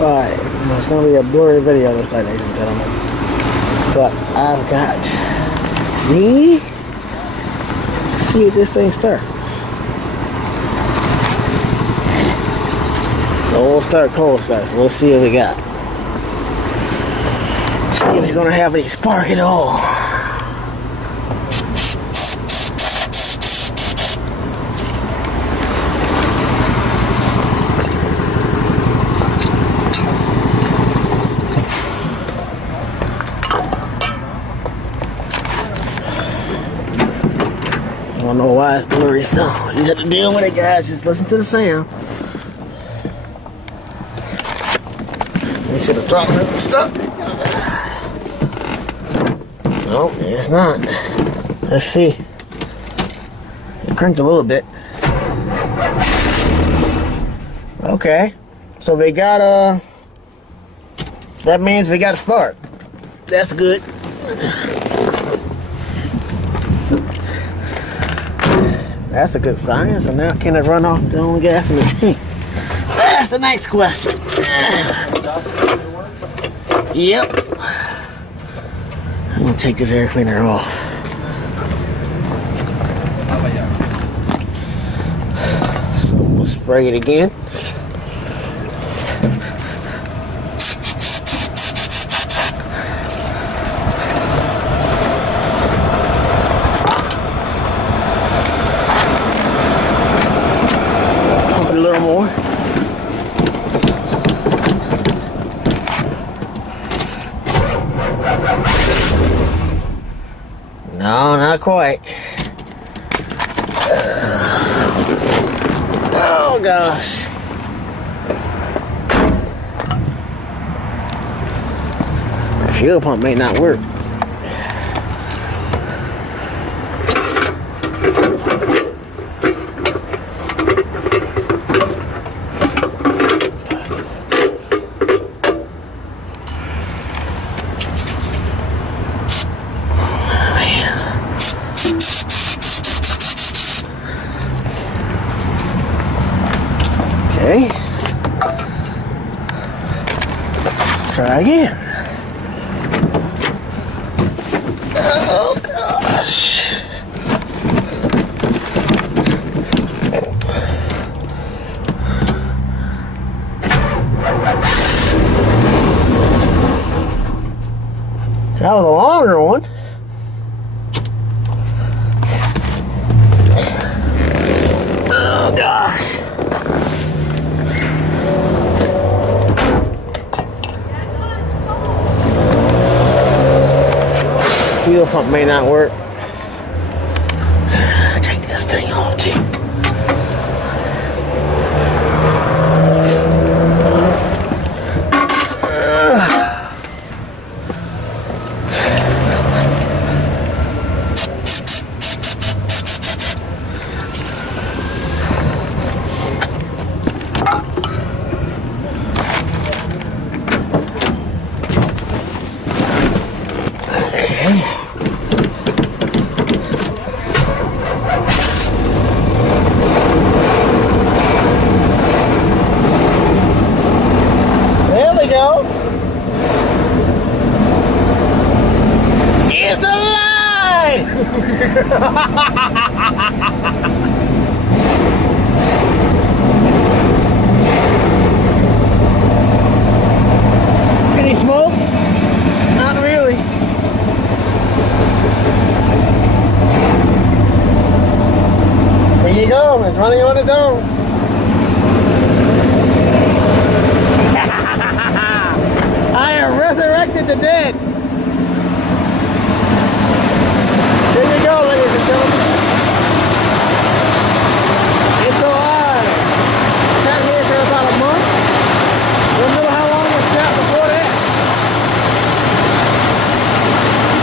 But it's going to be a blurry video, looks like, ladies and gentlemen. But I've got me. Let's see if this thing starts. So we'll start cold start. So we'll see what we got. See if it's going to have any spark at all. I don't know why it's blurry, so you have to deal with it, guys. Just listen to the sound. We should have dropped it and stuff. No, it's not. Let's see. It cranked a little bit. Okay. So we got that means we got a spark. That's good. That's a good sign. So now can it run off the only gas in the tank? That's the next question. Yep. I'm gonna take this air cleaner off. So we'll spray it again. Pump it a little more. No, not quite. Oh gosh. The fuel pump may not work. Okay. Try again. Oh gosh. That was a longer one. Oh gosh. Fuel pump may not work. Take this thing off too. It's alive! Any smoke? Not really. There you go, it's running on its own. I have resurrected the dead. There you go, ladies and gentlemen. It's alive. Sat here for about a month. Don't know how long it sat before that.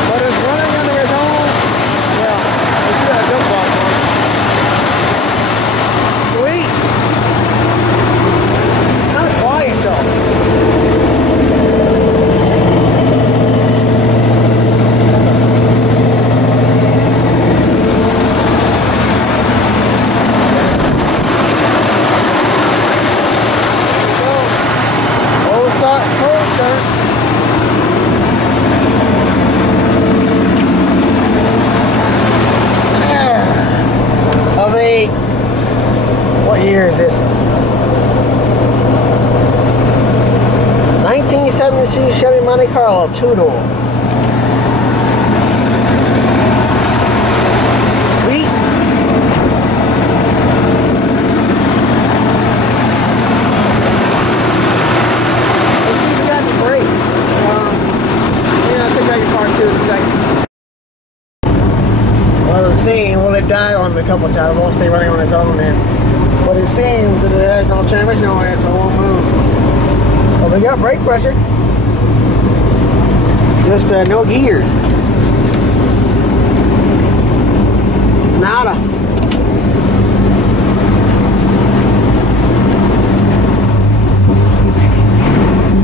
But it's running under its own. Well, it's got a jump box on it. Sweet. start. Of a, what year is this? 1972 Chevy Monte Carlo, two-door. Sweet. Let's see if we got the brake. Yeah, I'll take back your car too in a second. Well, it's saying, well, it died on me a couple of times. It won't stay running on its own then. But it seems that there's no transmission on it, so it won't move. Well, we got brake pressure. Just no gears. Nada.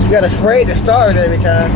You gotta spray it to start every time.